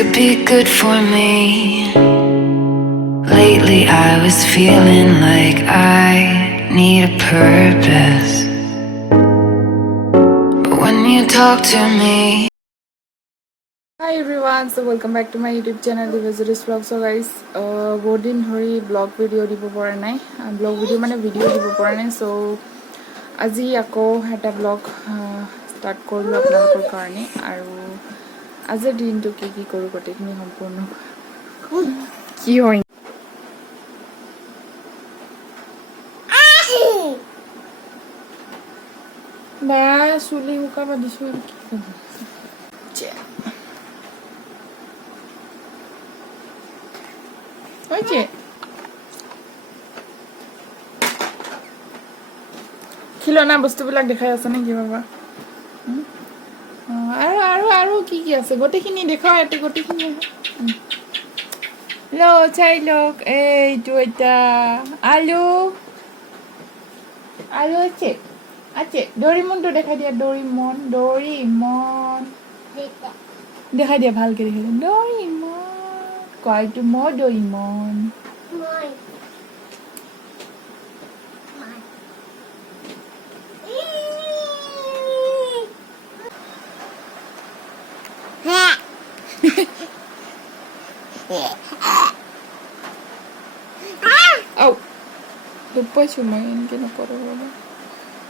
could be good for me. Lately I was feeling like I need a purpose. But when you talk to me. Hi everyone, so welcome back to my YouTube channel Divyajyoti vlog. So guys, বহুত দিন ধৰি blog video' দিব পৰা নাই, blog video' মানে video' দিব পৰা নাই. চ' আজি আকৌ এটা ব্লগ ষ্টাৰ্ট কৰিলোঁ আপোনালোকৰ কাৰণে, আৰু আজিৰ দিনটো কি কি কৰোঁ গোটেইখিনি সম্পূৰ্ণ কি হয় বা চুলি শুকাব দিছোঁ আৰু কি ক'ব. Okay. খিলনা বস্তুবিলাক দেখাই আছে নেকি বাবা? আৰু কি কি আছে গোটেইখিনি দেখাও, ইয়াতে গোটেইখিনি ল চাই লওক. এইটো এটা আলু আছে আছে. ডৰিমনটো দেখাই দিয়া. ডৰিমন দেখাই দিয়া, ভালকে দেখাই দিয়া. ডৰিমন কয়টো মই Doraemon. Oh, lupa cuma ini kena korup.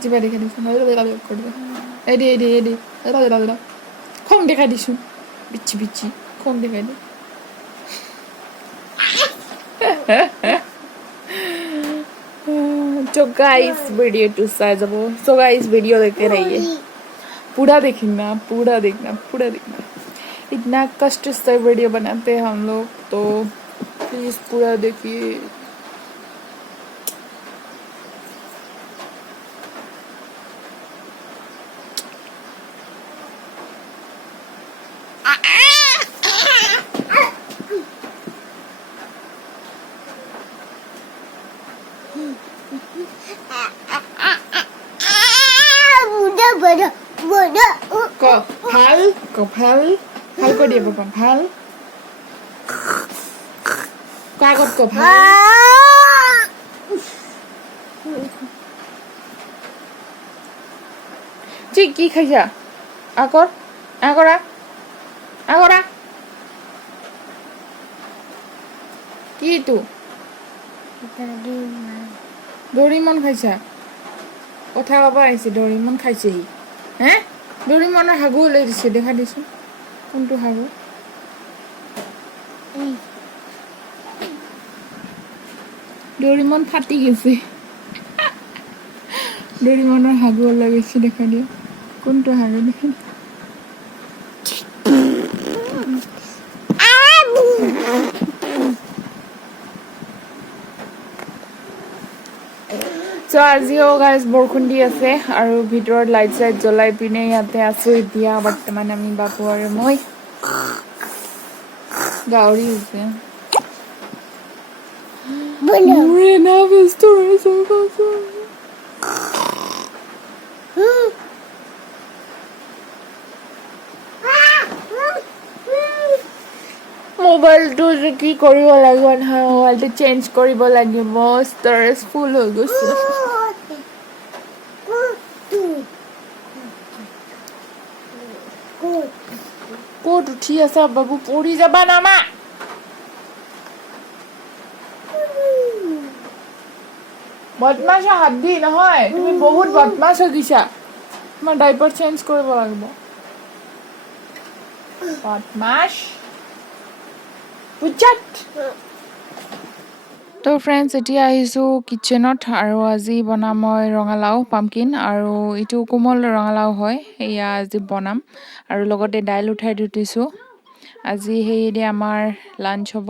Coba deh kan disun. Lalu korup. Edi. Lalu. Kong deh kan disun. Bici. Kong deh kan. So guys, video to size अब. So guys, video देखते रहिए. पूरा देखना. इतना कष्ट से video बनाते हैं हम लोग, तो प्लीज पूरा देखिए. ভাল কৰি দিয়ে পাপা. ভাল কাগজ কো ভাল. কি খাইছা? আগৰা কি এইটো? ডৰিমন খাইছা? কথা ক'ব আহিছে. ডৰিমন খাইছেহি. হে? ডৰিমনৰ হাগু ওলাই দিছে. দেখা দিছোঁ কোনটো হাগু. ডৰিমন ফাটি গৈছে. ডৰিমনৰ হাগু ওলাই গৈছে. দেখা দিয়া কোনটো হাগু. দেখা চ' আজিও গাইজ বৰষুণ দি আছে, আৰু ভিতৰত লাইট চাইট জ্বলাই পিনে ইয়াতে আছোঁ এতিয়া বৰ্তমান আমি বাবু আৰু মই. গাউৰি হৈছে মোবাইলটো যে কি কৰিব লাগিব নহয়, মোবাইলটো চেঞ্জ কৰিব লাগিব. ষ্টৰেজ ফুল হৈ গৈছে. ক'ত উঠি আছা বাবু? পৰি যাবা নামা. বদমাছা হাত দি নহয়, তুমি বহুত বদমাছ হৈ গৈছা. তোমাৰ ডাইপাৰ চেঞ্জ কৰিব লাগিব. বদমাছ বুজাত. তো ফ্ৰেণ্ডছ, এতিয়া আহিছোঁ কিটচেনত, আৰু আজি বনাম মই ৰঙালাও পামকিন, আৰু এইটো কোমল ৰঙালাও হয়. এয়া আজি বনাম, আৰু লগতে দাইল উঠাই দিছোঁ. আজি সেয়ে আমাৰ লাঞ্চ হ'ব.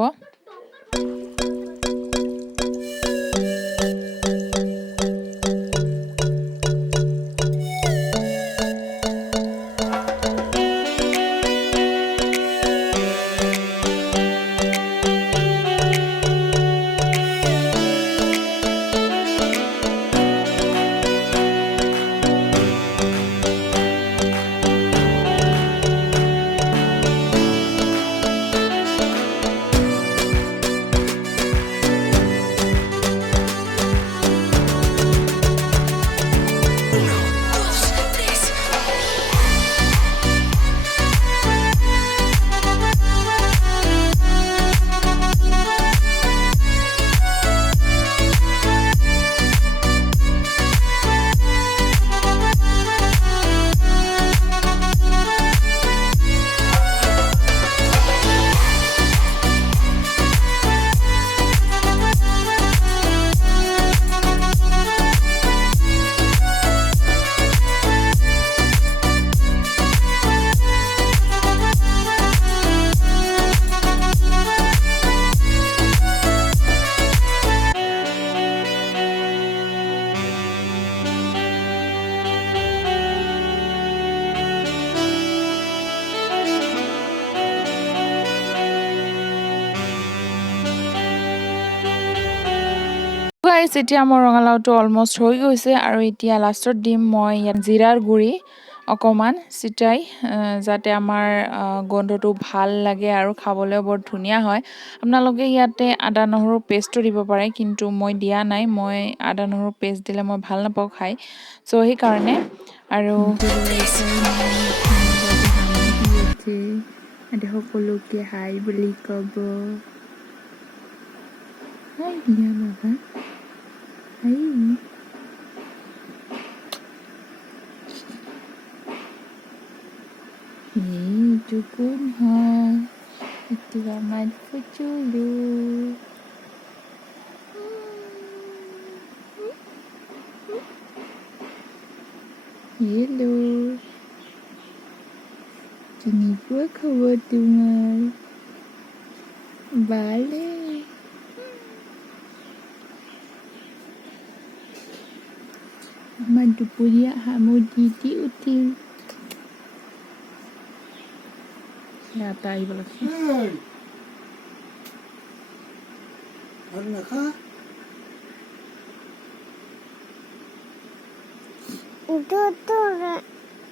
গাইছ এতিয়া মোৰ ৰঙালাওটো অলমষ্ট হৈ গৈছে আৰু এতিয়া লাষ্টত দিম মই ইয়াত জিৰাৰ গুড়ি অকণমান ছিটাই যাতে আমাৰ গোন্ধটো ভাল লাগে আৰু খাবলৈও বৰ ধুনীয়া হয় আপোনালোকে ইয়াতে আদা নহৰু পেষ্টটো দিব পাৰে কিন্তু মই দিয়া নাই মই আদা নহৰু পেষ্ট দিলে মই ভাল নাপাওঁ খাই চ' সেইকাৰণে আৰু সকলোকে হাই বুলি ক'ব হাই দিয়া বাবা হাই itu pun itu amat peculiu hello kini gua kawan dengar balik Madu punya hamu didi util ya tahu belum Ano ka?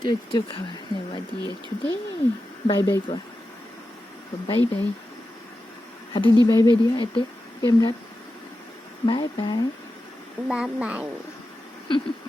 Tutu kawan lewat dia today bye bye gua bye bye hati di bye bye dia ete pemdat bye bye Bye bye.